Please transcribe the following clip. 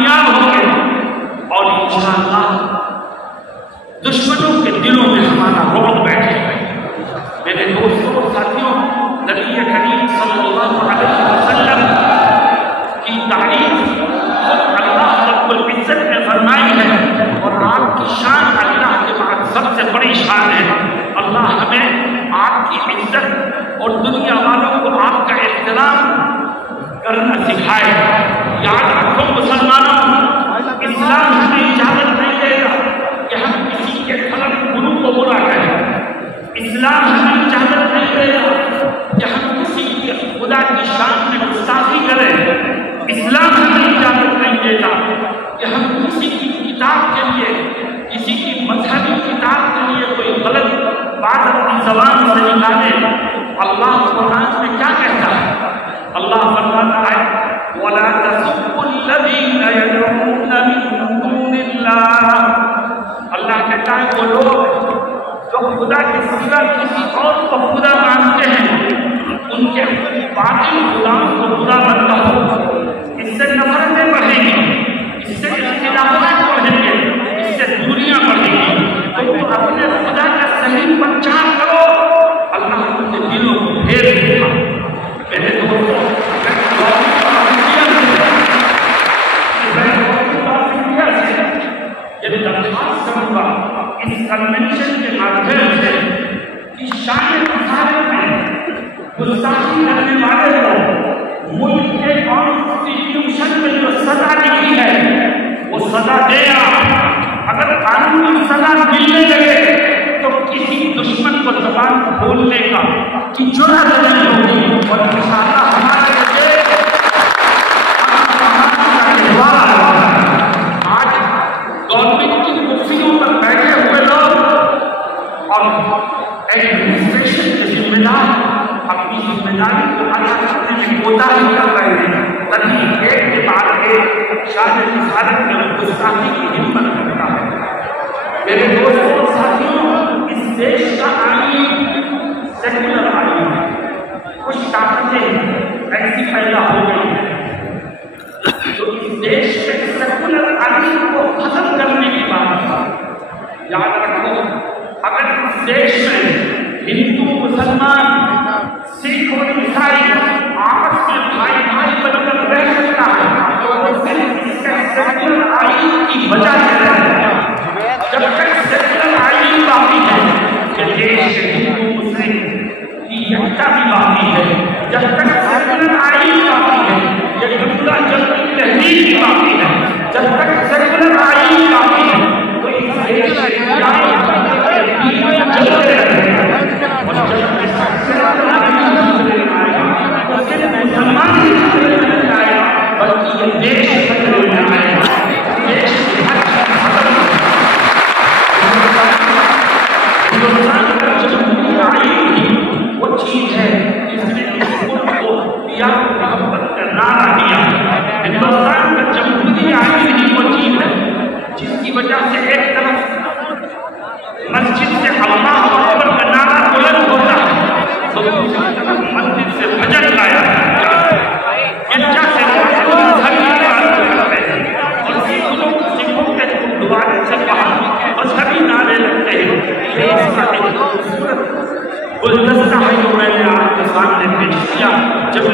کامیاب ہوں گے اور انشاءاللہ دشمنوں کے دلوں میں ہمارا رعب بیٹھے گا۔ میرے دوستوں اور ساتھیوں، نبی کریم صلی اللہ علیہ وسلم کی تعریف اللہ رب العزت نے فرمائی ہے، اور آپ کی شان اللہ کے بعد سب سے بڑی شان ہے۔ اللہ ہمیں آپ کی عزت اور دنیا والوں کو آپ کا احترام کرنا سکھائے۔ یاد رکھو مسلمانوں، اسلام ہمیں اجازت نہیں دے گا کہ ہم کسی کے غلط گناہ کو برا کریں۔ اسلام ہمیں اجازت نہیں دے گا کہ ہم کسی کی خدا کی شان میں گستاخی کریں۔ اسلام ہمیں اجازت نہیں دیتا کہ ہم کسی کی کتاب کے لیے، کسی کی مذہبی کتاب کے لیے کوئی غلط بات اپنی زبان سے نکالیں۔ اللہ قرآن میں کیا کہتا ہے؟ اللہ فرماتا ہے وَلَا تَسُبُّوا الَّذِينَ يَدْعُونَ مِن دُونِ اللَّهِ، اللہ کہتا ہے وہ لوگ جو خدا کے سوا کسی اور کو خدا مانتے ہیں، ان کے باطل خداؤں کو برا مت کہو۔ اس سے نفرتیں بڑھیں گی، اس سے اختلافات بڑھیں گے، اس سے دوریاں بڑھیں گی۔ تو اپنے خدا کا صحیح پہچان کرو، اللہ ان کے دلوں کو پھیر دے گا۔ میرے دوستوں، یہ درخواست کروں گا اس کنونشن کے مادھیم سے کہ شان مخالف میں گستاخی کرنے والے کو ملک کے کانسٹیٹیوشن میں جو سزا لکھی ہے وہ سزا دے گا۔ اگر قانون کی سزا ملنے لگے تو کسی دشمن کو زبان کھولنے کا کی جرأت نہیں ہوگی، اور انشاءاللہ ہمارے گورنمنٹ کی کرسیوں پر بیٹھے ہوئے لوگ اور ایڈمنسٹریشن کے ذمہ دار اپنی ذمہ داری کو ادا کرنے میں کوتاہی کر رہے ہیں، تبھی ایک کے بعد ایک شان رسالت میں گستاخی کی ہمت کرتا ہے۔ میرے دوستوں اور ساتھیوں، اس دیش کا آئین سیکولر آئین ہے۔ کچھ طاقتیں ایسی پیدا ہو گئی ہیں جو اس دیش کے سیکولر آئین کو ختم کرنے کی بات ہے۔ یاد رکھو، اگر اس دیش میں ہندو، مسلمان، سکھ اور عیسائی آپس میں بھائی بھائی بن کر رہ سکتا ہے تو صرف اس کے سیکولر آئین کی وجہ سے ہے۔ جب تک سیکولر آئین باقی ہے یہ دیش کے ہندو مسلم کی یکتا بھی باقی ہے۔ جب تک سیکولر آئین باقی ہے یہ گنگا جمہوری تحریک بھی باقی ہے۔ جب تک سیکولر آئین باقی ہے تو اس دیش چلتے رہتے ہیں۔ مسلمان ہی نہیں آئے بلکہ یہ دیش خطرے میں آئے گا۔ دیش کی ہر ہندوستان کا جمہوری آئین ہی وہ چیز ہے جس نے اس ملک کو پیار و محبت کا نعرہ دیا۔ ہندوستان کا جمہوری آئین ہی وہ چیز ہے جس کی وجہ سے ایک طرف مسجد سے اللہ اکبر کا نعرہ بلند ہوتا ہے تو دوسری طرف مسجد سے بھجن گایا جاتا ہے، گرجا سے اور سکھوں کے دوبارے سے کہا مذہبی نعرے لگتے ہیں۔ یہ اس کا ایک خوبصورت گلدستہ ہے جو میں نے آپ کے سامنے پیش کیا۔ جب